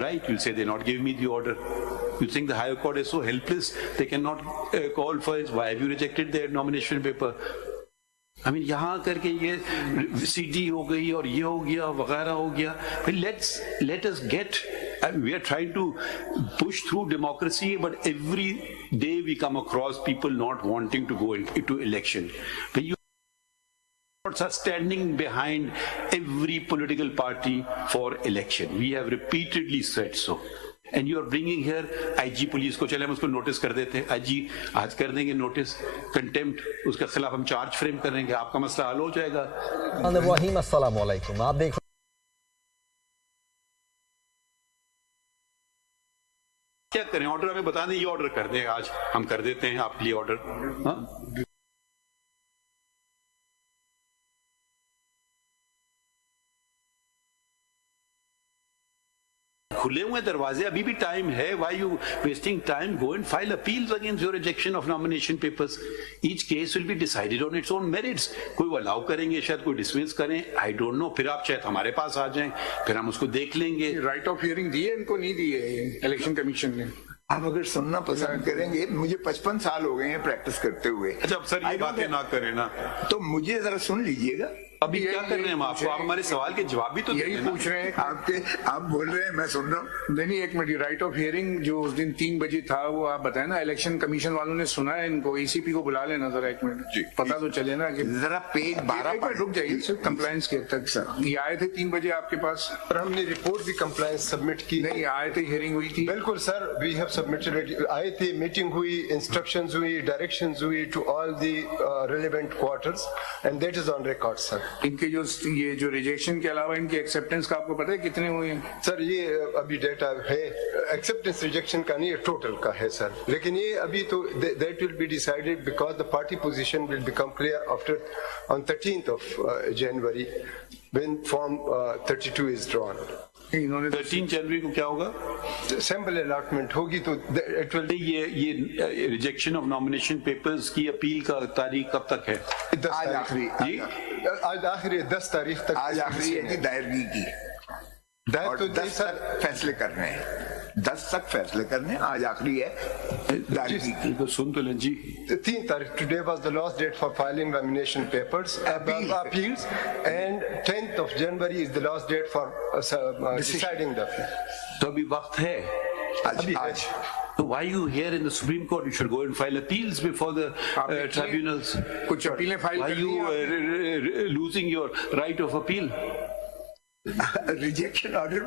Right, you'll say they're not giving me the order. You think the higher court is so helpless, they cannot call for it. Why have you rejected their nomination paper? I mean, यहाँ करके ये CD हो गई और ये हो गया वगैरह हो गया. Let us get. We are trying to push through democracy, but every day we come across people not wanting to go into election. But you are standing behind every political party for election. We have repeatedly said so. And you are bringing here IG police को, चले हम उसको नोटिस कर देते हैं. IG आज कर देंगे नोटिस, कंटेम्प्ट, उसके खिलाफ हम चार्ज फ्रेम करेंगे, आपका मसला हल हो जाएगा. अस्सलाम वालेकुम. आप देख क्या करें, ऑर्डर हमें बता दें, ये ऑर्डर कर दें, आज हम कर देते हैं आपके लिए ऑर्डर. खुले हुए दरवाजे, अभी भी टाइम है. Why you wasting time? Go and file appeals against your rejection of nomination papers. Each case will be decided on its own merits. कोई वो अलाउ करेंगे, शायद कोई डिसमिस करें, I don't know. फिर आप शायद हमारे पास आ जाएं, फिर हम उसको देख लेंगे. राइट ऑफ हियरिंग दी है, इनको नहीं दी है इलेक्शन कमीशन ने. आप अगर सुनना पसंद करेंगे, मुझे 55 साल हो गए हैं प्रैक्टिस करते हुए. अच्छा सर, ये बातें ना करें ना, तो मुझे जरा सुन लीजिएगा. अभी क्या कर रहे हैं हम आपको, आप हमारे सवाल के जवाब भी तो यही पूछ रहे हैं. आप बोल रहे हैं, मैं सुन रहा हूँ. नहीं, एक मिनट. राइट ऑफ हियरिंग जो उस दिन 3 बजे था, वो आप बताए ना, इलेक्शन कमीशन वालों ने सुना है इनको. ACP को बुला लेना जरा, एक मिनट, पता तो चले ना कि जरा पेज 12 पर रुक जाइए सिर्फ कंप्लायंस के तक. ये आए थे 3 बजे आपके पास, पर हमने रिपोर्ट भी कंप्लायंस सबमिट की. नहीं आए थे, हियरिंग हुई थी. बिल्कुल सर, वी हैव सबमिटेड. आए थे, मीटिंग हुई, इंस्ट्रक्शंस हुई, डायरेक्शंस हुई to all the relevant quarters, and that is on record sir. इनके ये जो रिजेक्शन के अलावा इनके एक्सेप्टेंस का आपको पता है कितने हुए हैं? सर ये अभी डेटा है, एक्सेप्टेंस रिजेक्शन का नहीं, टोटल का है सर. लेकिन ये अभी तो that will be decided because the party position will become clear after on 13th of January when form 32 is drawn. इन्होंने 13 जनवरी को क्या होगा? सैंपल अलॉटमेंट होगी तो इट विल. ये रिजेक्शन ऑफ नॉमिनेशन पेपर्स की अपील का तारीख कब तक है? आज आखिरी, आज आखिरी 10 तारीख तक. आज आखिरी है कि दायरगी की. और 10 तक फैसले करने हैं, 10 तक फैसले करने. आज आखिरी है दायरगी की. तो सुन तो लें जी. 3 तारीख, today was the last date for filing nomination papers, appeals, and 10th of January is the last date for deciding the appeal. तो अभी वक्त है. आज So why you here in the Supreme Court? You should go and file appeals before the tribunals. कुछ अपीलें file Why कर you losing your right of appeal? Rejection order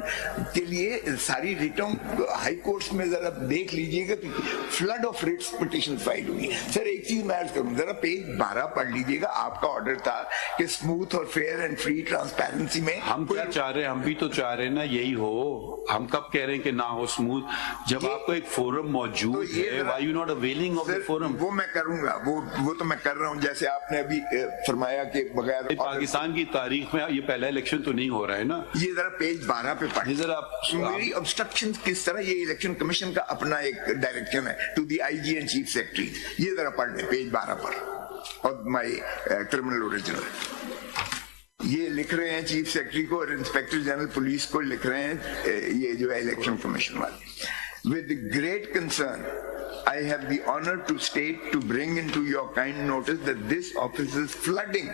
के लिए सारी रिटों हाई कोर्ट्स में जरा देख लीजिएगा कि flood of writs petition file हुई. सर एक चीज मैं अर्ज करूं, जरा पेज 12 पढ़ लीजिएगा. आपका ऑर्डर था कि स्मूथ और फेयर एंड फ्री ट्रांसपेरेंसी में. हम क्या चाह रहे हैं, हम भी तो चाह रहे हैं ना यही हो. हम कब कह रहे हैं कि ना हो स्मूथ, जब आपको एक फोरम मौजूद है. Why you not availing of the forum? वो मैं करूंगा, वो तो मैं कर रहा हूं. जैसे आपने अभी फरमाया कि बगैर पाकिस्तान की तारीख में ये पहला इलेक्शन तो नहीं हो रहा है ना. ये जरा पेज 12 पे पढ़िए जरा. मेरी ऑब्स्ट्रक्शन किस तरह, ये इलेक्शन कमीशन का अपना एक डायरेक्शन है to the IG and chief secretary. ये जरा पढ़ लें पेज 12 पर. और माय क्रिमिनल ओरिजिनल ये लिख रहे हैं चीफ सेक्रेटरी को और इंस्पेक्टर जनरल पुलिस को लिख रहे हैं, ये जो है इलेक्शन कमीशन वाले. With great concern I have the honor to state, to bring into your kind notice that this office is flooding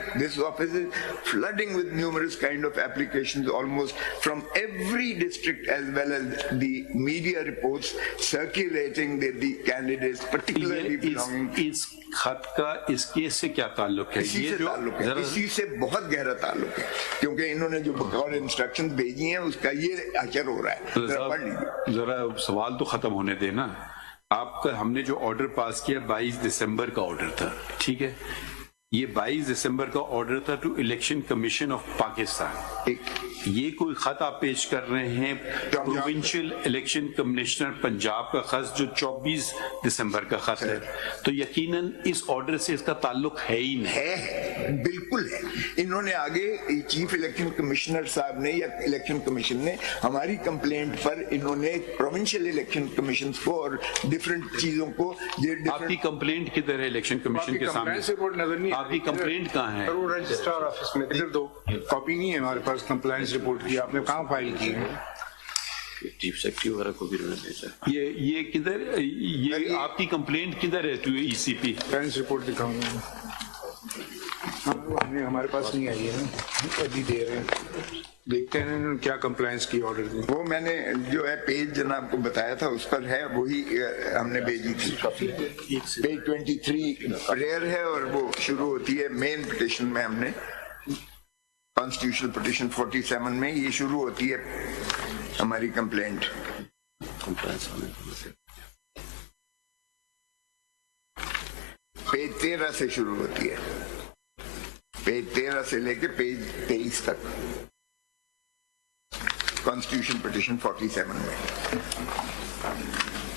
with numerous kind of applications almost from every district, as well as the media reports circulating that the candidates particularly belonging. इस खत का इस केस से क्या ताल्लुक है? इसी से ताल्लुक है, इसी से बहुत गहरा ताल्लुक है, क्योंकि इन्होंने जो बकौल इंस्ट्रक्शंस भेजी हैं उसका ये असर हो रहा है. जरा पढ़ लीजिए. जरा सवाल तो खत्म होने देना. आपका हमने जो ऑर्डर पास किया 22 दिसंबर का ऑर्डर था, ठीक है. ये 22 दिसंबर का ऑर्डर था to election commission of Pakistan. ये कोई खत आप पेश कर रहे हैं प्रोविंशियल इलेक्शन कमिश्नर पंजाब का खत जो 24 दिसंबर का खत है. तो यकीनन इस ऑर्डर से इसका ताल्लुक है ही नहीं. है, बिल्कुल है. इन्होंने आगे चीफ इलेक्शन कमिश्नर साहब ने या इलेक्शन कमीशन ने हमारी कंप्लेंट पर इन्होंने प्रोविंशियल इलेक्शन कमीशन को और डिफरेंट चीजों को. आपकी कंप्लेंट किधर है इलेक्शन कमीशन के सामने? रिपोर्ट नजर नहीं. आपकी कंप्लेंट कहाँ है? रजिस्ट्रार ऑफिस में इधर दो कॉपी नहीं है हमारे पास कंप्लायंस रिपोर्ट की. आपने कहाँ फाइल की है? चीफ सेक्रेटरी वगैरह को भी उन्होंने भेजा। ये किधर, ये आपकी कंप्लेंट किधर है टू ईसीपी? पेरेंट्स रिपोर्ट दिखाऊंगा। हाँ, वो हमारे पास नहीं आई है ना, अभी दे रहे हैं, देखते हैं इन्होंने क्या कंप्लायंस की ऑर्डर की। वो मैंने जो है पेज जनाब को बताया था उस पर है, वही हमने भेजी थी। पेज 23 रेयर है और वो शुरू होती है मेन पिटिशन में, हमने कॉन्स्टिट्यूशनल पिटिशन 47 में ये शुरू होती है हमारी कंप्लेंट। पेज 13 से शुरू होती है, पेज 13 से लेके पेज 23 तक कॉन्स्टिट्यूशन पिटिशन 47 में।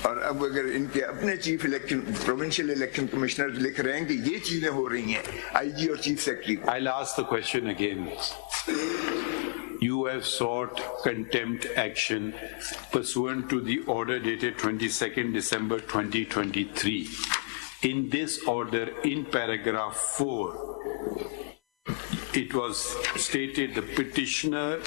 और अब अगर इनके अपने chief election provincial election commissioner लिख रहे हैं कि ये चीजें हो रही हैं आईजी और चीफ सेक्रेटरी को। I'll ask the question again. You have sought contempt action pursuant to the order dated 22nd December 2023. In this order, in paragraph 4, it was stated the petitioner,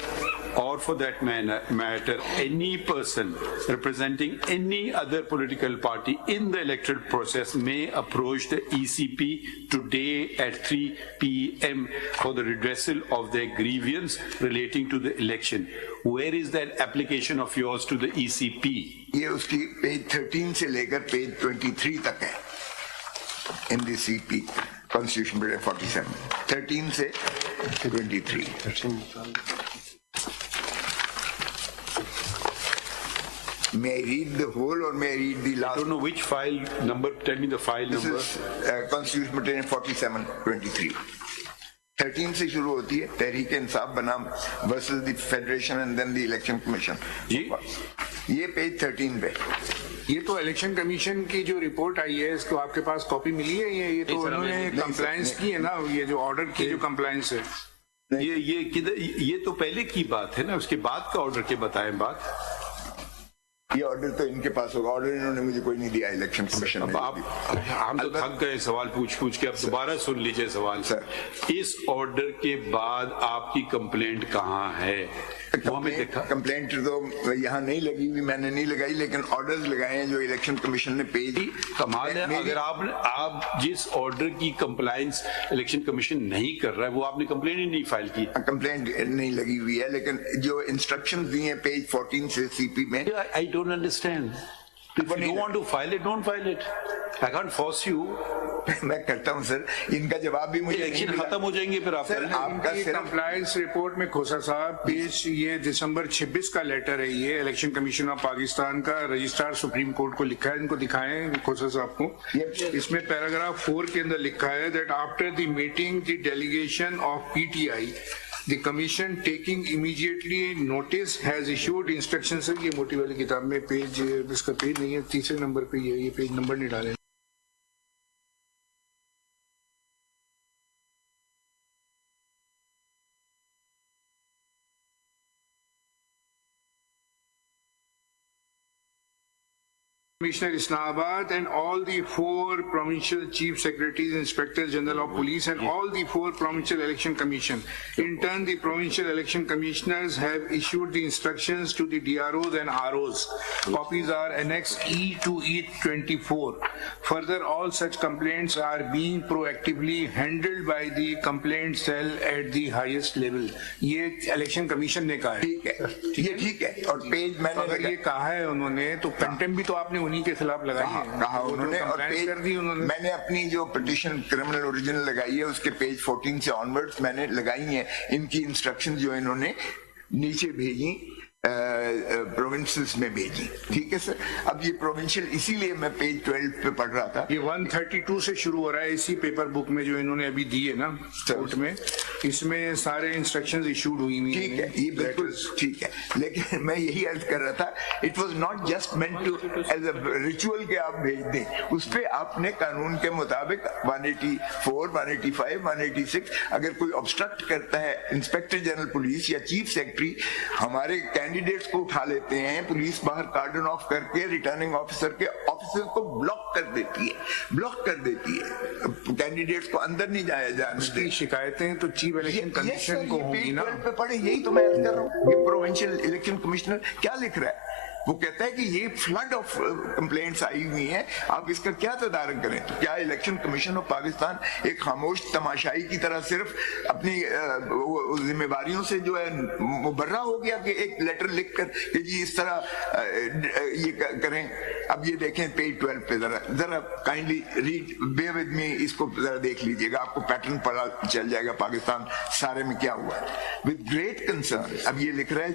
or for that matter, any person representing any other political party in the electoral process may approach the ECP today at 3 p.m. for the redressal of their grievance relating to the election. Where is that application of yours to the ECP? ये उसकी पेज 13 से लेकर पेज 23 तक है in the CP Constitution Bill 47, 13 से 23. May I read the whole or may I read the I last? don't know which file number. Tell me the file This number. is Constitution Bill 47, 23. 13 से शुरू होती है, तहरीक इंसाफ बनाम versus the federation and then the election commission. जी। ये page 13 पे। ये तो इलेक्शन कमीशन की जो रिपोर्ट आई है, इसको आपके पास कॉपी मिली है? ये तो उन्होंने कंप्लायंस की है ना, ये जो ऑर्डर की जो कंप्लायंस है। ये किधर, ये तो पहले की बात है ना, उसके बाद का ऑर्डर के बताएं बात। ये ऑर्डर तो इनके पास होगा, ऑर्डर इन्होंने मुझे कोई नहीं दिया इलेक्शन कमीशन अब ने। आप, हम तो थक गए सवाल पूछ के, अब दोबारा सुन लीजिए सवाल। सर। इस ऑर्डर के बाद आपकी कंप्लेंट कहाँ है? वो हमें देखा। कंप्लेंट तो यहाँ नहीं लगी हुई, मैंने नहीं लगाई, लेकिन ऑर्डर्स लगाए हैं जो इलेक्शन कमीशन ने पेज। कमाल है, अगर आप जिस ऑर्डर की कंप्लायंस इलेक्शन कमीशन नहीं कर रहा है, वो आपने कंप्लेंट ही नहीं फाइल की। कंप्लेंट नहीं लगी हुई है, लेकिन जो इंस्ट्रक्शंस दी हैं पेज 14 से सीपी में। I don't understand. If you don't want to file it, don't file it. I can't force you. मैं करता हूं सर, इनका जवाब भी मुझे इलेक्शन खत्म हो जाएंगे फिर आप सर, आपका कंप्लायंस रिपोर्ट में खोसा साहब पेज, ये दिसंबर 26 का लेटर है, ये इलेक्शन कमीशन ऑफ पाकिस्तान का रजिस्ट्रार सुप्रीम कोर्ट को लिखा है, इनको दिखाएं खोसा साहब को। इसमें पैराग्राफ 4 के अंदर लिखा है that after the meeting the delegation of PTI the commission taking immediately notice has issued instructions। Sir ये मोटी वाली किताब में पेज, इसका पेज नहीं है, तीसरे नंबर पे ये पेज नंबर नहीं डाले। Commissioner Islamabad and all the 4 provincial chief secretaries, inspectors general of police and all the 4 provincial election commission. In turn, the provincial election commissioners have issued the instructions to the DROs and ROs. Copies are annexed E to E24. Further, all such complaints are being proactively handled by the complaint cell at the highest level. ये election commission ने कहा है। ठीक है, ये ठीक है, और पेज मैंने अगर ये कहा है उन्होंने, तो कंटेम्प्ट भी तो आपने उन्हीं के खिलाफ लगाई है। कहा उन्होंने, और पेज कर दी उन्होंने। मैंने अपनी जो पिटीशन क्रिमिनल ओरिजिनल लगाई है उसके पेज 14 से ऑनवर्ड्स मैंने लगाई है इनकी इंस्ट्रक्शन जो इन्होंने नीचे भेजी, प्रोविंसेस में भेजी। ठीक है सर, अब ये प्रोविंशियल, इसीलिए मैं पेज 12 पे पढ़ रहा था। ये 132 से शुरू हो रहा है, इसी पेपर बुक में जो इन्होंने अभी दी है ना कोर्ट में, इसमें सारे इंस्ट्रक्शंस इशूड हुई हुई ठीक है, ये बिल्कुल ठीक है, लेकिन मैं यही अर्ज कर रहा था, it was not just meant to as a ritual के आप भेज दें, उस पे आपने कानून के मुताबिक 184, 185, 186 अगर कोई ऑब्स्ट्रक्ट करता है, इंस्पेक्टर जनरल पुलिस या चीफ सेक्रेटरी हमारे कैंडिडेट्स को उठा लेते हैं, पुलिस बाहर कार्डन ऑफ करके रिटर्निंग ऑफिसर के ऑफिस को ब्लॉक कर देती है, कैंडिडेट्स को अंदर नहीं जाया जाने उसकी शिकायतें तो चीफ इलेक्शन कमीशन को होंगी ना। पे पढ़े, यही तो मैं अर्ज कर रहा हूँ, ये प्रोविंशियल इलेक्शन कमिश्नर क्या लिख रहा है, वो कहता है कि ये फ्लड ऑफ कंप्लेंट्स आई हुई हैं, आप इसका क्या तदारक करें? तो क्या इलेक्शन कमीशन ऑफ पाकिस्तान एक खामोश तमाशाई की तरह सिर्फ अपनी जिम्मेवारियों से जो है मुबर्रा हो गया कि एक लेटर लिख कर कि जी इस तरह ये करें? अब ये देखें पेज 12 पे जरा kindly read, bear with me, इसको जरा देख लीजिएगा, आपको पैटर्न पता चल जाएगा पाकिस्तान सारे में क्या हुआ। विद ग्रेट कंसर्न, अब ये लिख रहा है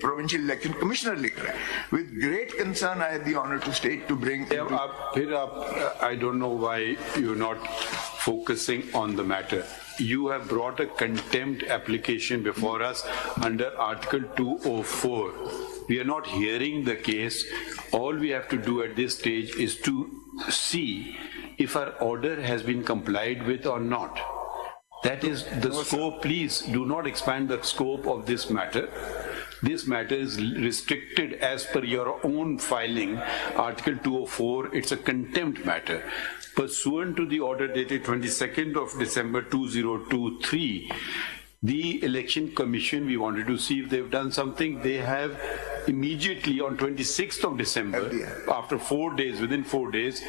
प्रोविंशियल इलेक्शन कमिश्नर लिख रहा है, with great concern I have the honour to state to bring. फिर आप, I don't know why you're not focusing on the matter. You have brought a contempt application before us under Article 204. We are not hearing the case. All we have to do at this stage is to see if our order has been complied with or not. That is the scope. Please do not expand the scope of this matter. This matter is restricted as per your own filing, Article 204. It's a contempt matter. Pursuant to the order dated 22nd of December 2023, the Election Commission, we wanted to see if they've done something. They have immediately on 26th of December, after 4 days, within 4 days,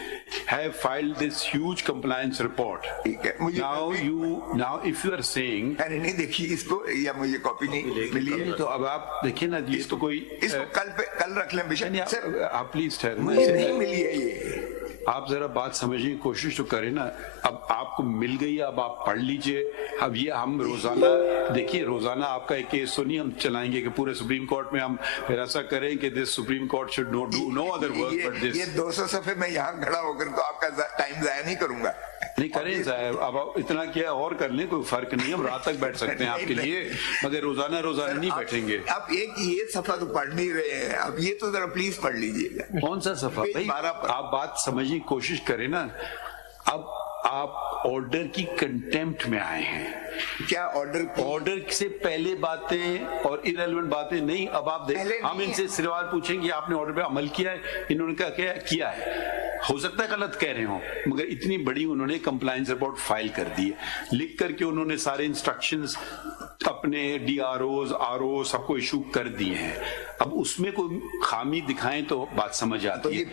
have filed this huge compliance report. Now if you are saying, मैंने नहीं देखी इसको या मुझे कॉपी नहीं मिली है, तो अब आप देखिए ना, ये तो कोई इसको कल रख लें बेशक सर, आप प्लीज मुझे नहीं मिली है ये। आप जरा बात समझने की कोशिश तो करें ना। अब आपको मिल गई, अब आप पढ़ लीजिए। अब ये हम रोजाना, देखिए रोजाना आपका एक केस तो नहीं हम चलाएंगे कि पूरे सुप्रीम कोर्ट में हम फिर ऐसा करें कि this supreme court should not do no other work but this. ये 200 सफे में यहाँ खड़ा होकर तो आपका टाइम जाया नहीं करूंगा। नहीं करें साहब, अब आप इतना क्या और कर लें, कोई फर्क नहीं, हम रात तक बैठ सकते हैं आपके लिए, मगर रोजाना नहीं बैठेंगे। आप एक ये सफा तो पढ़ नहीं रहे हैं, अब ये तो जरा प्लीज पढ़ लीजिएगा। कौन सा सफा भाई? आप बात समझने की कोशिश करें ना। अब आप ऑर्डर की कंटेम्प्ट में आए हैं। क्या ऑर्डर से पहले बातें और इरेलेवेंट बातें नहीं। अब आप देखें, हम इनसे सवाल पूछेंगे आपने ऑर्डर पे अमल किया है? इन्होंने क्या किया है? हो सकता है गलत कह रहे हो, मगर इतनी बड़ी उन्होंने कंप्लायंस रिपोर्ट फाइल कर दी है, लिख करके उन्होंने सारे इंस्ट्रक्शंस अपने DROs, RO सबको इशू कर दिए हैं। अब उसमें कोई खामी दिखाएं तो बात समझ आती है।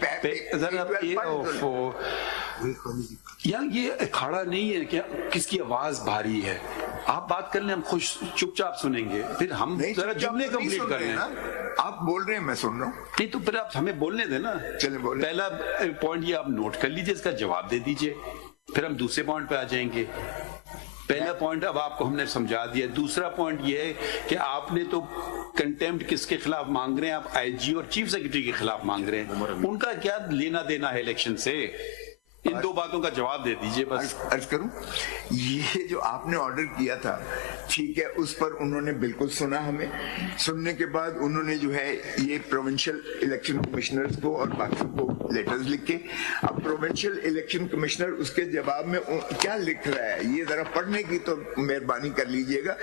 ये अखाड़ा नहीं है क्या? किसकी आवाज भारी है? आप बात कर लें, हम खुश चुपचाप सुनेंगे, फिर हम जरा जुमले कंप्लीट कर लें। आप बोल रहे हैं, मैं सुन रहा हूँ। नहीं तो फिर आप हमें बोलने देना। चलिए बोले। पहला पॉइंट ये आप नोट कर लीजिए, इसका जवाब दे दीजिए, फिर हम दूसरे पॉइंट पे आ जाएंगे। पहला पॉइंट अब आपको हमने समझा दिया। दूसरा पॉइंट ये है कि आपने तो कंटेम्प्ट किसके खिलाफ मांग रहे हैं? आप IG और चीफ सेक्रेटरी के खिलाफ मांग रहे हैं। उनका क्या लेना देना है इलेक्शन से? इन दो बातों का जवाब दे दीजिए बस। अर्ज करूं, ये जो आपने ऑर्डर किया था, ठीक है, उस पर उन्होंने बिल्कुल सुना हमें। सुनने के बाद उन्होंने जो है ये प्रोविंशियल इलेक्शन कमिश्नर्स को और बाकी को लेटर्स लिख के, अब प्रोविंशियल इलेक्शन कमिश्नर उसके जवाब में क्या लिख रहा है, ये जरा पढ़ने की तो मेहरबानी कर लीजिएगा।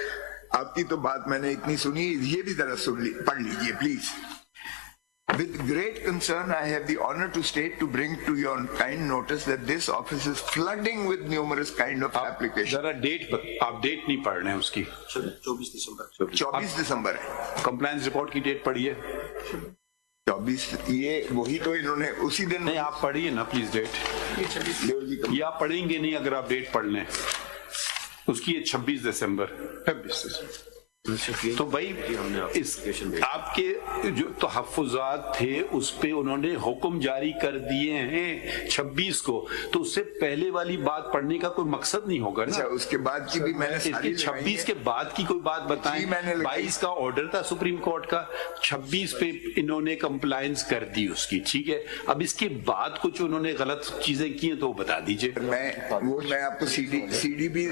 आपकी तो बात मैंने इतनी सुनी, ये भी जरा पढ़ लीजिए please. With great concern, I have the honor to state to bring to your kind notice that this office is flooding with numerous kind of applications. जरा आप डेट नहीं पढ़ रहे हैं उसकी। 24 दिसंबर 24 दिसंबर है कंप्लायंस रिपोर्ट की डेट पढ़िए। 24, ये वही तो इन्होंने उसी दिन। नहीं, आप पढ़िए ना प्लीज डेट। ये आप पढ़ेंगे नहीं अगर आप डेट पढ़ लें। उसकी है 26 दिसंबर। तो भाई इस आपके जो तहफ़्फ़ुज़ात थे उस पे उन्होंने हुक्म जारी कर दिए हैं 26 को, तो उससे पहले वाली बात पढ़ने का कोई मकसद नहीं होगा ना। उसके बाद की भी मैंने 26 के बाद की कोई बात बताएं। 22 का ऑर्डर था सुप्रीम कोर्ट का, 26 पे इन्होंने कंप्लायंस कर दी उसकी, ठीक है। अब इसके बाद कुछ उन्होंने गलत चीजें की हैं तो बता दीजिए। मैं आपको CD भी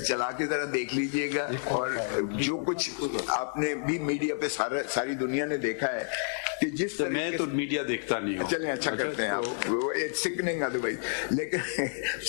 चला के जरा देख लीजिएगा, और जो कुछ आपने भी मीडिया पे सारी दुनिया ने देखा है कि जिस मैं तो मीडिया देखता नहीं हूँ। चलें, अच्छा करते हैं आप। It's sickening otherwise. लेकिन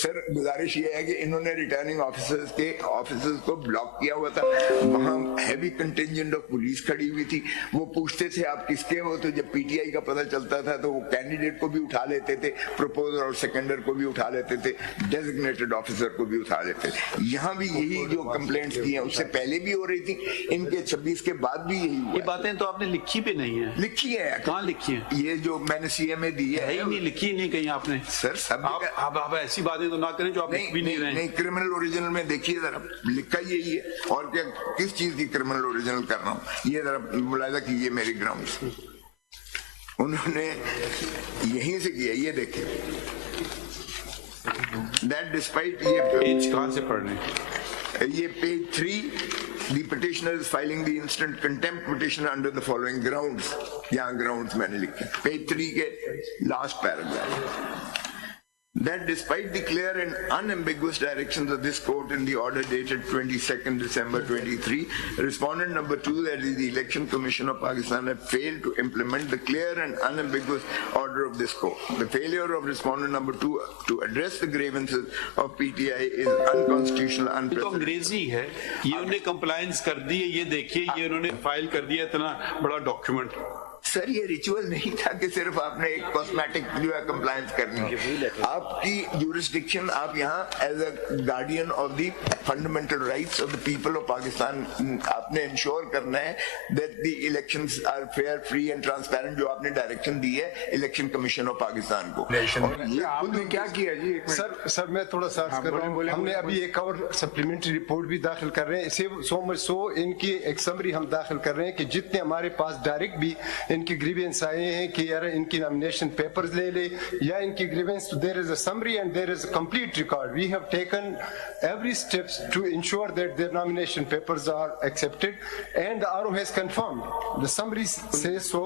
सर गुजारिश ये है कि इन्होंने रिटर्निंग ऑफिसर्स को ब्लॉक किया हुआ था, वहां हैवी कंटिंजेंट ऑफ पुलिस खड़ी हुई थी, वो पूछते थे आप किसके हो, तो जब पीटीआई का पता चलता था तो वो कैंडिडेट को भी उठा लेते थे, प्रपोजर और सेकेंडर को भी उठा लेते थे, डेजिग्नेटेड ऑफिसर को भी उठा लेते थे। यहाँ भी यही जो कंप्लेंट्स की हैं उससे पहले भी हो रही थी, इनके 26 के बाद भी यही हुआ। ये बातें तो आपने लिखी भी नहीं है। लिखी है, कहाँ लिखी है? ये जो मैंने सीएमए दी है ही नहीं, लिखी नहीं कहीं आपने। सर सब आप ऐसी बातें तो ना करें जो आप लिख भी नहीं रहे। नहीं, क्रिमिनल ओरिजिनल में देखिए जरा, लिखा यही है, और क्या किस चीज की क्रिमिनल ओरिजिनल कर रहा हूँ, ये जरा मुलायजा कीजिए मेरी ग्राउंड्स। उन्होंने यहीं से किया, ये देखिए, दैट डिस्पाइट, ये पेज कहाँ से पढ़ने? ये पेज 3, the petitioner is filing the instant contempt petition under the following grounds. यहाँ grounds मैंने लिखे, पेज 3 के last paragraph. That despite the clear and unambiguous directions of this court in the order dated 22nd December 23, respondent number 2, that is the Election Commission of Pakistan, have failed to implement the clear and unambiguous order of this court. The failure of respondent number 2 to address the grievances of PTI is unconstitutional, तो unprecedented. अंग्रेजी है, ये उन्हें कंप्लायंस कर दी है, ये देखिए, ये उन्होंने फाइल कर दिया इतना बड़ा डॉक्यूमेंट। सर ये रिचुअल नहीं था कि सिर्फ आपने एक कॉस्मेटिक जो है कंप्लायंस करनी है, आपकी जुरिस्डिक्शन, आप यहाँ as a guardian of the fundamental rights of the people of Pakistan, आपने इंश्योर करना है that the elections are fair, free and transparent, जो आपने डायरेक्शन दी है इलेक्शन कमिशन ऑफ पाकिस्तान को। ये आपने क्या किया जी? सर मैं थोड़ा सा अर्ज कर रहा हूँ, हमने अभी एक और सप्लीमेंट्री रिपोर्ट भी दाखिल कर रहे हैं, इसे सो इनकी एक समरी हम दाखिल कर रहे हैं कि जितने हमारे पास डायरेक्ट भी इनकी ग्रीवेंस आए हैं कि यार इनकी नॉमिनेशन पेपर्स ले ले, या इनकी grievance, there is a summary and there is a complete record. We have taken every steps to ensure that their nomination papers are accepted, and the RO has confirmed. The summary says so.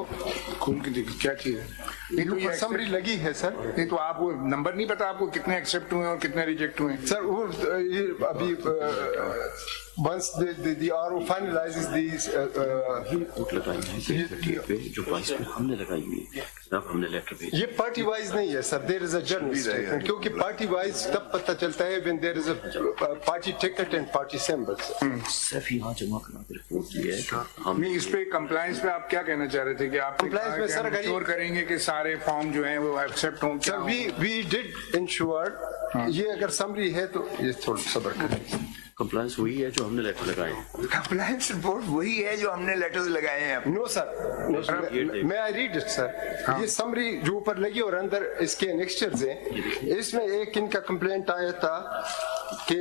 खोल के देखिए क्या चीज है, ये समरी लगी है सर। नहीं तो आपको नंबर नहीं पता आपको कितने एक्सेप्ट हुए और कितने रिजेक्ट हुए? सर वो ये अभी once the RO finalizes these report लगाई है 38 पे, जो 22 पे हमने लगाई हुई है, जनाब हमने लेटर भेजा। ये पार्टी वाइज नहीं है sir, there is a general statement, क्योंकि पार्टी वाइज तब पता चलता है when there is a party ticket and party symbols. सिर्फ यहाँ जमा करा के रिपोर्ट दी है। हम नहीं, इस पे कंप्लायंस पे आप क्या कहना चाह रहे थे कि आप Compliance में सर इंश्योर करेंगे कि सारे फॉर्म जो हैं वो एक्सेप्ट हों? सर वी डिड इंश्योर, ये अगर समरी है तो ये थोड़ा सब्र करें। कंप्लायंस वही है जो हमने लेटर लगाए हैं। कंप्लायंस रिपोर्ट वही है जो हमने लेटर्स लगाए हैं। नो सर, मैं आई रीड इट सर, ये समरी जो ऊपर लगी और अंदर इसके नेक्स्चर्स हैं, इसमें एक इनका कंप्लेंट आया था कि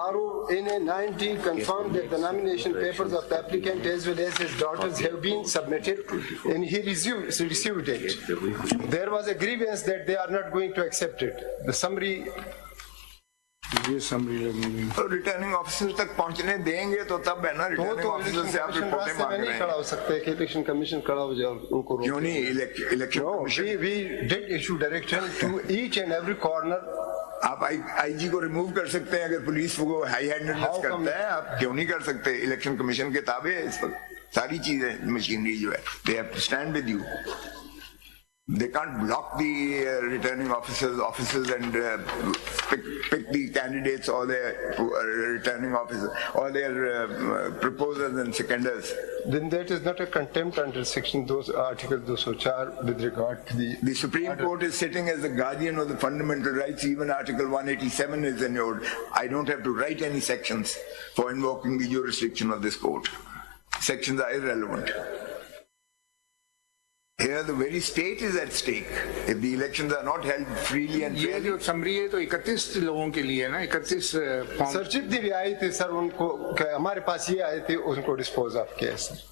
RO in a 19 confirmed that the nomination papers of the applicant as well as his daughters have been submitted and he received it. There was a grievance that they are not going to accept it. The summary, ये समरी लगी तो returning officer तक पहुंचने देंगे तो तब है ना, रिटर्निंग ऑफिसर से आप रिपोर्टें मांग रहे नहीं खड़ा हैं। हो सकते कि इलेक्शन कमीशन खड़ा हो जाए और उनको क्यों नहीं? Election No, commission, we did issue direction to each and every corner. आप आईजी को रिमूव कर सकते हैं अगर पुलिस वो हाई हैंडेडनेस करता है, आप क्यों नहीं कर सकते? इलेक्शन कमीशन के ताबे है इस वक्त सारी चीजें, मशीनरी जो है, they have to stand with you. They can't block the returning officers and pick the candidates or their returning officers or their proposers and seconders. Then that is not a contempt under section those article 204 with regard to The Supreme Court is sitting as the guardian of the fundamental rights. Even Article 187 is enjoined. I don't have to write any sections for invoking the jurisdiction of this court. Sections are irrelevant. Here the very state is at stake. If the elections are not held freely and ये fairly. जो समरी है तो 31 लोगों के लिए ना, 31 form. Sir जितने भी आए थे सर उनको हमारे पास ये आए थे उनको डिस्पोज ऑफ किया सर,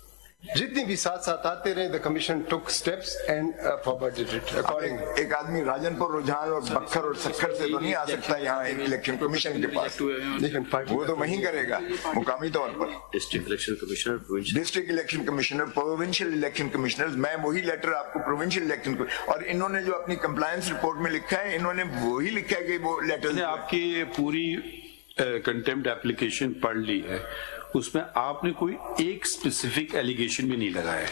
जितने भी साथ साथ आते रहे the commission took steps and forwarded it accordingly. एक आदमी राजनपुर, रुझान और बक्खर और सक्खर से तो नहीं आ सकता यहाँ इलेक्शन कमीशन के पास, लेकिन वो तो वहीं करेगा मुकामी तौर पर। District election commissioner, district election commissioner, provincial election commissioner, मैं वही लेटर आपको प्रोविंशियल इलेक्शन, और इन्होंने जो अपनी कंप्लायंस रिपोर्ट में लिखा है, इन्होंने वही लिखा है कि वो लेटर। आपकी पूरी कंटेम्प्ट एप्लीकेशन पढ़ ली है, उसमें आपने कोई एक स्पेसिफिक एलिगेशन भी नहीं लगाया है।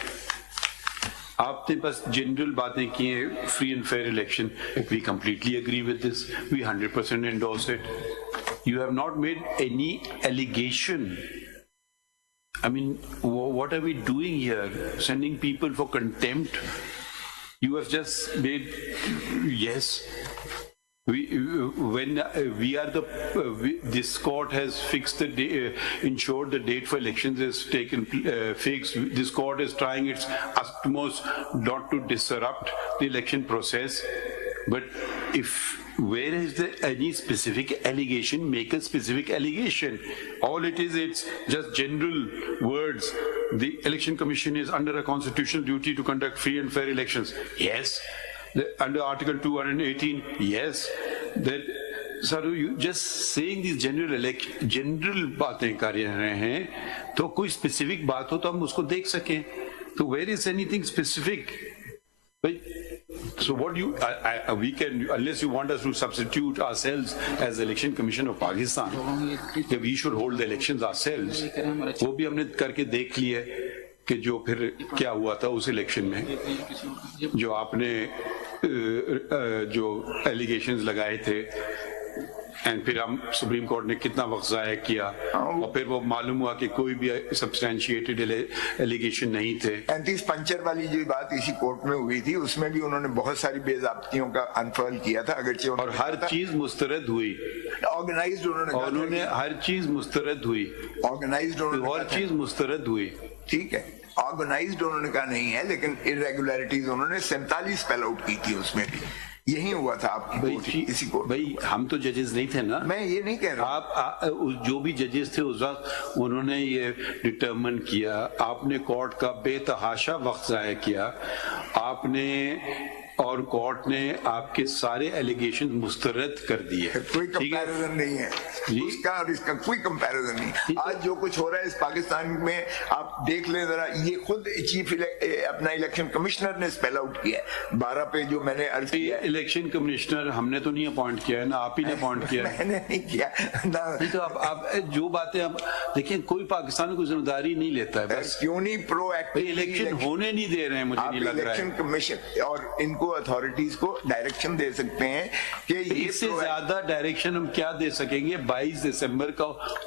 आपने बस जनरल बातें की हैं, free and fair election. We completely agree with this. We 100% endorse it. You have not made any allegation. I mean, what are we doing here? Sending people for contempt? You have just made, yes. This court has fixed the day, ensured the date for elections is taken fixed. This court is trying its utmost not to disrupt the election process. But where is there any specific allegation? Make a specific allegation. All it is, it's just general words. The Election Commission is under a constitutional duty to conduct free and fair elections. Yes. Under Article 218, yes. That, sir, you just saying these general बातें कर रहे हैं, तो कोई specific बात हो तो हम उसको देख सकें. So where is anything specific? But, so what we can, unless you want us to substitute ourselves as the Election Commission of Pakistan, that we should hold the elections ourselves, वो भी हमने करके देख लिया कि जो फिर क्या हुआ था उस इलेक्शन में, जो आपने जो एलिगेशंस लगाए थे, एंड फिर हम सुप्रीम कोर्ट ने कितना वक्त ज़ाया किया, और फिर वो मालूम हुआ कि कोई भी सब्सटैंशिएटेड एलिगेशन नहीं थे. 35 पंचर वाली जो बात इसी कोर्ट में हुई थी, उसमें भी उन्होंने बहुत सारी बेज़ाब्तियों का अनफर्ल किया था, अगरचे और हर चीज मुस्तरद हुई, ऑर्गेनाइज्ड उन्होंने हर चीज मुस्तरद हुई, ऑर्गेनाइज्ड हर चीज मुस्तरद हुई. ठीक है, ऑर्गेनाइज्ड उन्होंने कहा नहीं है, लेकिन इरेगुलरिटीज उन्होंने 47 स्पेल आउट की थी, उसमें भी यही हुआ था आपकी इसी कोर्ट. भाई हम तो जजेस नहीं थे ना. मैं ये नहीं कह रहा. आप जो भी जजेस थे उस वक्त उन्होंने ये डिटरमिन किया, आपने कोर्ट का बेतहाशा वक्त जाया किया आपने, और कोर्ट ने आपके सारे एलिगेशन मुस्तरद कर दिए. कोई कंपैरिजन नहीं है उसका और इसका, कोई कंपैरिजन नहीं. आज जो कुछ हो रहा है इस पाकिस्तान में, आप देख लें जरा, ये खुद चीफ अपना इलेक्शन कमिश्नर ने स्पेल आउट किया है 12 पे, जो मैंने अर्ज किया. इलेक्शन कमिश्नर हमने तो नहीं अपॉइंट किया है ना, आप ही ने अपॉइंट किया है. मैंने नहीं किया ना. तो आप जो बातें आप देखिए, कोई पाकिस्तान में कोई जिम्मेदारी नहीं लेता है. बस क्यों नहीं प्रोएक्टिव इलेक्शन होने नहीं दे रहे हैं, मुझे नहीं लग रहा है. इलेक्शन कमीशन और इनको अथॉरिटीज को डायरेक्शन दे सकते हैं कि इससे ज्यादा डायरेक्शन हम क्या दे सकेंगे. 22 दिसंबर का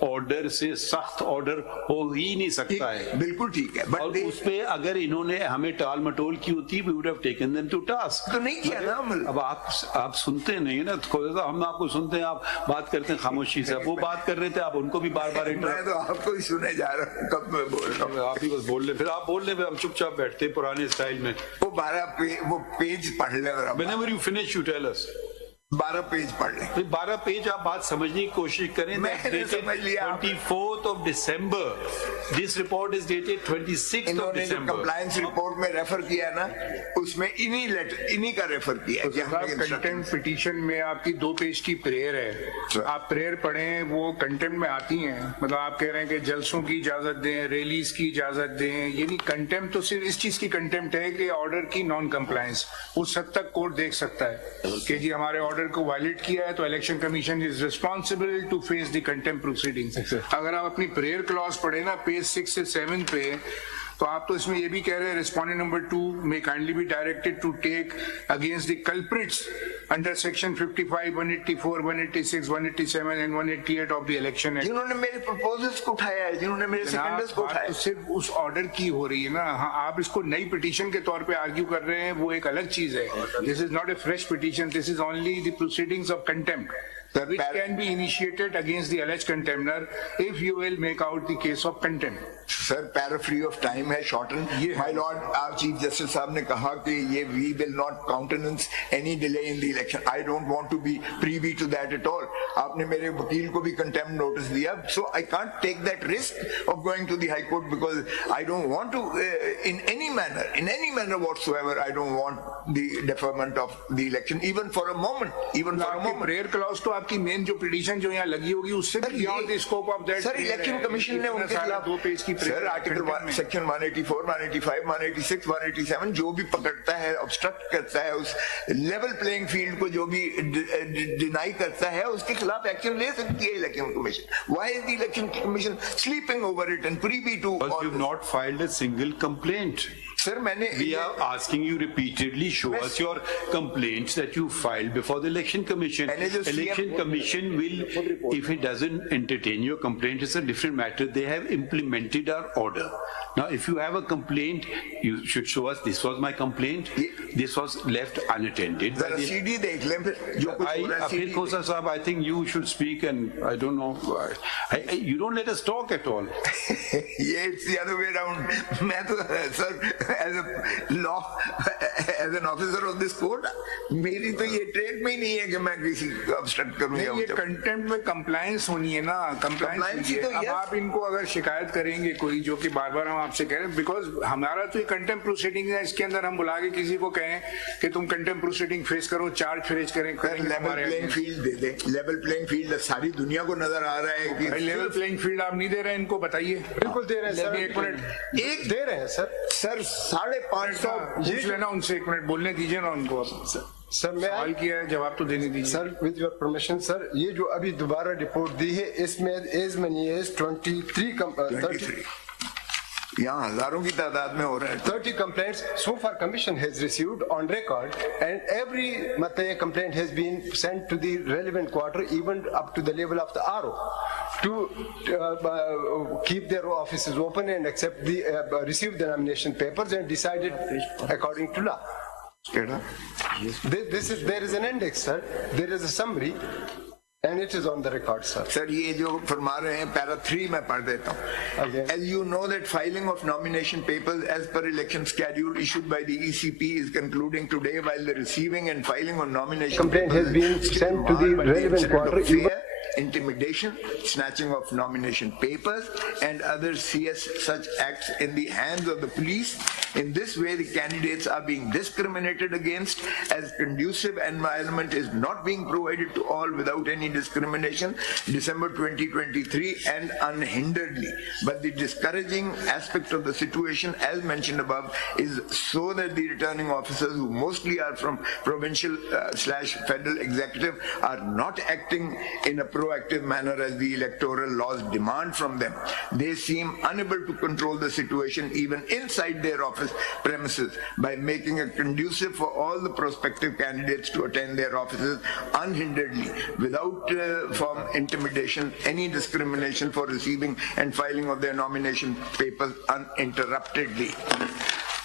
ऑर्डर से सख्त ऑर्डर हो ही नहीं सकता है. बिल्कुल ठीक है, और उस पे अगर इन्होंने हमें टाल मटोल की होती, we would have taken them to task. तो नहीं किया ना. अब आप सुनते नहीं ना, हम आपको सुनते हैं, आप बात करते हैं खामोशी से. वो बात कर रहे थे, आप उनको भी बार बार मैं तो आपको ही सुने जा रहा हूँ, कब मैं बोल रहा हूँ. आप ही बस बोल रहे, फिर आप बोल रहे, हम चुपचाप बैठते पुराने स्टाइल में. वो 12 वो पेज पढ़ ले. Whenever you finish, you tell us. 12 पेज पढ़ लें. 12 पेज आप बात समझने की कोशिश करें. मैंने समझ लिया. 24th of December. This report is dated 26th of December. Compliance report में रेफर किया ना, उसमें इन्हीं का रेफर किया है. कंटेम्प्ट पिटीशन में आपकी 2 पेज की प्रेयर है, आप प्रेयर पढ़ें, वो कंटेम्प्ट में आती हैं. मतलब आप कह रहे हैं कि जलसों की इजाजत दें, रैलीज की इजाजत दें, यानी कंटेम्प्ट तो सिर्फ इस चीज की कंटेम्प्ट है कि ऑर्डर की नॉन कंप्लायंस. उस हद तक कोर्ट देख सकता है कि जी हमारे ऑर्डर को वायलेट किया है, तो election commission is responsible to face the contempt proceedings. अगर आप अपनी प्रेयर क्लॉज पढ़े ना, पेज 6 से 7 पे, तो आप तो इसमें ये भी कह रहे हैं, respondent number 2 may kindly be directed to take against the culprits under section 55, 184, 186, 187 and 188 of the election act. जिन्होंने मेरे प्रपोजल्स को उठाया है, जिन्होंने मेरे सेकेंडर्स को उठाया, तो सिर्फ उस ऑर्डर की हो रही है ना. हाँ, आप इसको नई पिटीशन के तौर पे आर्ग्यू कर रहे हैं, वो एक अलग चीज है. This is not a fresh petition, this is only the proceedings of contempt which can be initiated against the alleged contender if you will make out the case of contempt. Sir पैराफ्री of time है, shorten. My lord, आप chief justice साहब ने कहा कि ये we will not countenance any delay in the election. I don't want to be privy to that at all. आपने मेरे वकील को भी कंटेम्प्ट नोटिस दिया, so I can't take that risk of going to the high court because I don't want to in any manner whatsoever, I don't want the deferment of the election even for a moment. Prayer clause तो आपकी मेन जो पिटीशन जो यहाँ लगी होगी उससे भी beyond the scope of that. Sir election commission ने उनके खिलाफ 2 पेज की सर आर्टिकल सेक्शन 184, 185, 186, 187 जो भी पकड़ता है, ऑब्स्ट्रक्ट करता है, उस लेवल प्लेइंग फील्ड को जो भी डिनाई करता है, उसके खिलाफ एक्शन ले सकती है election commission. Why is the election commission sleeping over it and privy to? Because you've not filed a single complaint. Sir मैंने We are asking you repeatedly, show us your complaints that you filed before the election commission. And it is Election CM commission will, if it doesn't entertain your complaint, it's a different matter. They have implemented our order. Now, if you have a complaint, you should show us, this was my complaint, this was left unattended. by जरा the- CD देख लें फिर जो कुछ हो रहा है Afir CD Khosa Sahab, I think you should speak, and I don't know, you don't let us talk at all. ये it's the other way around. मैं तो sir as a law as an officer of this court मेरी तो ये ट्रेड में ही नहीं है कि मैं किसी को obstruct करूं या ये कंटेंट में कंप्लायंस होनी है ना, Compliance कंप्लायंस ही तो अब yes. आप इनको अगर शिकायत करेंगे कोई, जो कि बार बार हम आपसे कह रहे हैं, बिकॉज हमारा तो ये कंटेम्प्ट प्रोसीडिंग है, इसके अंदर हम बुला के किसी को कहें कि तुम कंटेम्प्ट प्रोसीडिंग फेस करो, चार्ज फेस करें, करेंगे लेवल हमारे प्लेइंग फील्ड दे दे लेवल प्लेइंग फील्ड सारी दुनिया को नजर आ रहा है कि लेवल प्लेइंग फील्ड आप नहीं दे रहे हैं इनको, बताइए। बिल्कुल दे रहे हैं सर, एक मिनट एक दे रहे हैं सर। सर 550 पूछ लेना उनसे, एक मिनट बोलने दीजिए ना उनको। सर मैं सवाल किया है, जवाब तो देने दीजिए। Sir with your permission sir, ये जो अभी दोबारा रिपोर्ट दी है इसमें एज मनी एज 23 यहाँ हजारों की तादाद में हो रहा है 30 complaints so far commission has received on record, and every complaint has been sent to the relevant quarter, even up to the level of the RO, to keep their offices open and accept the receive the nomination papers and decided according to law. There is an index, sir. There is a summary, and it is on the record, sir. Sir ये जो फरमा रहे हैं पैरा 3 में पढ़ देता हूँ. Okay. As you know that filing of nomination papers as per election schedule issued by the ECP is concluding today, while the receiving and filing of nomination Complaint papers has been is sent to the marred by relevant incident of quarter, fear, intimidation, snatching of nomination papers, and other CS such acts in the hands of the police. In this way, the candidates are being discriminated against, as conducive environment is not being provided to all without any discrimination, December 2023, and unhinderedly. But the discouraging aspect of the situation, as mentioned above, is so that the returning officers, who mostly are from provincial / federal executive, are not acting in a proactive manner as the electoral laws demand from them. They seem unable to control the situation even inside their office premises by making it conducive for all the prospective candidates to attend their offices unhinderedly, without from intimidation, any discrimination for receiving and filing of their nomination papers uninterruptedly.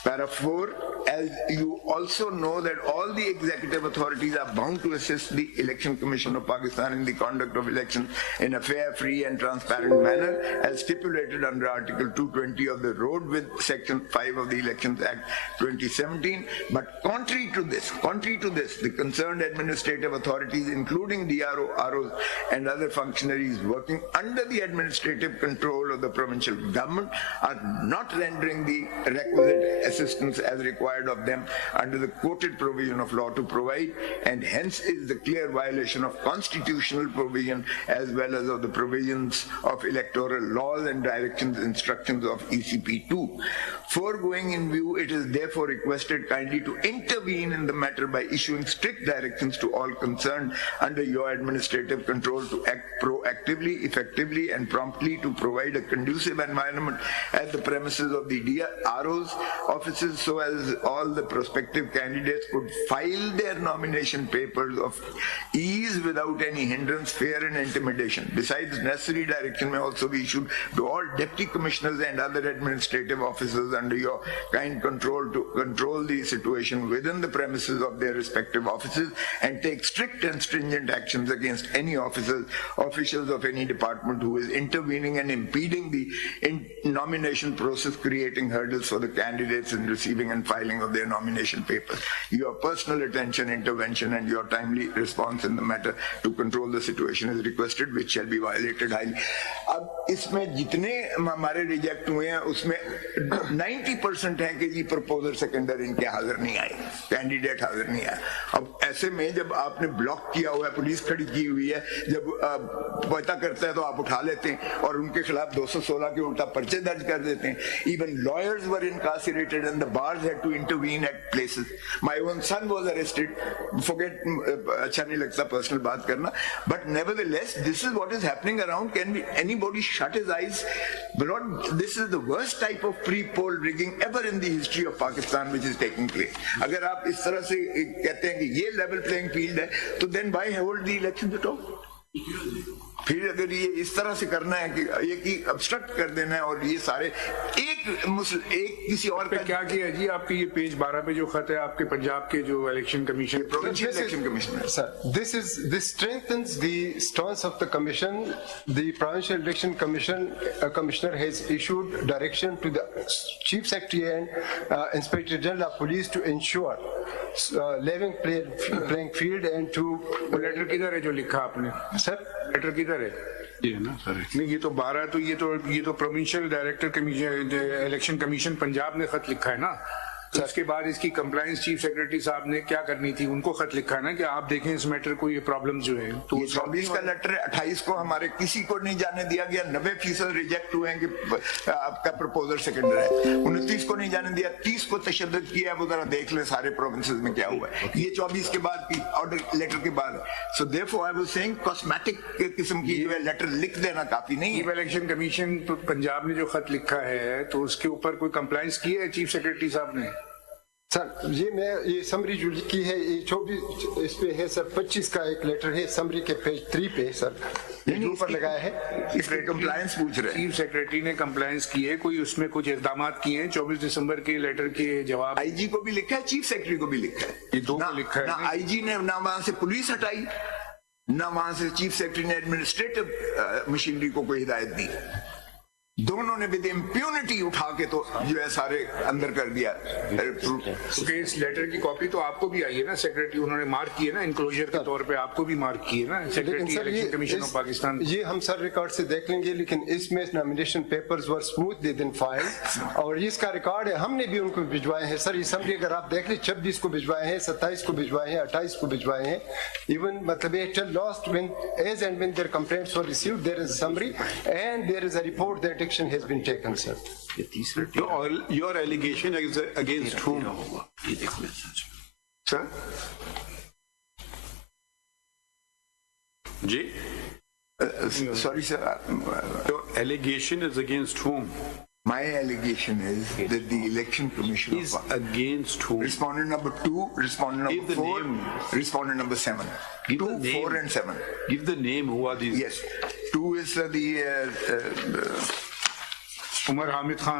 Para 4, as you also know that all the executive authorities are bound to assist the Election Commission of Pakistan in the conduct of elections in a fair, free and transparent manner, as stipulated under Article 220 of the Road with Section 5 of the Elections Act 2017. But contrary to this, the concerned administrative authorities, including DRO, ROs and other functionaries working under the administrative control of the provincial government, are not rendering the requisite assistance as required of them under the quoted provision of law to provide, and hence is the clear violation of constitutional provision as well as of the provisions of electoral laws and directions instructions of ECP2. Foregoing in view, it is therefore requested kindly to intervene in the matter by issuing strict directions to all concerned under your administrative control to act proactively, effectively and promptly to provide a conducive environment at the premises of the RO's offices, so as all the prospective candidates could file their nomination papers of ease without any hindrance, fear and intimidation. Besides, necessary direction may also be issued to all deputy commissioners and other administrative officers under your kind control to control the situation within the premises of their respective offices and take strict and stringent actions against any officials of any department who is intervening and impeding the nomination process, creating hurdles for the candidates in receiving and filing of their nomination papers. Your personal attention, intervention and your timely response in the matter to control the situation is requested, which shall be violated highly. अब इसमें जितने हमारे रिजेक्ट हुए हैं उसमें 90% है कि जी प्रपोजर सेकेंडर इनके हाजिर नहीं आए, कैंडिडेट हाजिर नहीं आए. अब ऐसे में जब आपने ब्लॉक किया हुआ है, पुलिस खड़ी की हुई है, जब पता करता है तो आप उठा लेते हैं और उनके खिलाफ 216 के उल्टा पर्चे दर्ज कर देते हैं. Even lawyers were incarcerated and the bars had to intervene at places. My own son was arrested. Forget, अच्छा नहीं लगता personal बात करना, but nevertheless this is what is happening around. Can anybody shut his eyes? But this is the worst type of pre-poll rigging ever in the history of Pakistan which is taking place. अगर आप इस तरह से कहते हैं कि ये level playing field है, तो then why hold the elections at all? फिर अगर ये इस तरह से करना है कि ये कि obstruct कर देना है और ये सारे एक किसी और पे क्या किया जी? आपके ये पेज 12 पे जो खत है आपके पंजाब के जो election commission, provincial election commissioner. Sir, this strengthens the stance of the commission. The provincial election commissioner has issued direction to the chief secretary and inspector general of police to ensure level playing field and to. Letter किधर है जो लिखा आपने? Sir, letter किधर है? ये ना सर, नहीं, ये तो 12, तो ये तो provincial director commission election commission Punjab ने खत लिखा है ना. तो उसके बाद इसकी कंप्लायंस चीफ सेक्रेटरी साहब ने क्या करनी थी, उनको खत लिखा है ना कि आप देखें इस मैटर को, ये प्रॉब्लम जो है. तो 24 का लेटर है, 28 को हमारे किसी को नहीं जाने दिया गया, 90% रिजेक्ट हुए हैं कि आपका प्रपोजल सेकेंडर है. 29 को नहीं जाने दिया, 30 को तशद्दुद किया. वो जरा देख ले सारे प्रोविंसेस में क्या हुआ है. ये 24 के बाद की ऑर्डर लेटर के बाद. So therefore I was saying cosmetic किस्म की जो है लेटर लिख देना काफी नहीं है. चीफ इलेक्शन कमीशन पंजाब ने जो खत लिखा है तो उसके ऊपर कोई कंप्लायंस की है चीफ सेक्रेटरी साहब ने? सर ये समरी जो लिखी है ये 24 इस पे है सर. 25 का एक लेटर है समरी के पेज 3 पे सर, ये ऊपर लगाया है. इसके कंप्लायंस पूछ रहे हैं. चीफ सेक्रेटरी ने कंप्लायंस की है, कोई उसमें कुछ इकदाम किए हैं? 24 दिसंबर के लेटर के जवाब आईजी को भी लिखा है, चीफ सेक्रेटरी को भी लिखा है. ये दो को लिखा है ना आईजी ने ना वहां से पुलिस हटाई, ना वहां से चीफ सेक्रेटरी ने एडमिनिस्ट्रेटिव मशीनरी को कोई हिदायत दी. दोनों ने विद इम्प्यूनिटी उठा के तो जो है सारे अंदर कर दिया. क्योंकि इस लेटर की कॉपी तो आपको भी आई है ना, सेक्रेटरी उन्होंने मार्क की है ना, इनक्लोजर के तौर पे आपको भी मार्क की है ना, secretary election commission of Pakistan. ये हम सर रिकॉर्ड से देख लेंगे, लेकिन इसमें नॉमिनेशन पेपर्स वर स्मूथली देन फाइल और इसका रिकॉर्ड है. हमने भी उनको भिजवाए हैं सर. ये समरी अगर आप देख ले 26 को भिजवाए हैं, 27 को भिजवाए हैं, 28 को भिजवाए हैं. इवन मतलब ये till last when as and when there complaints were received there is summary and there is a report that action has been taken, sir. ये तीसरा your allegation against whom? ये देखो sir ji, Sorry sir, your allegation is against whom? my allegation is that the election commission Is against whom? respondent number 2, respondent Give number the 4, name. respondent number 7. Give 2, the name. 4 and 7. Give the name. Who are these? Yes. 2 is the Umar Hamid खान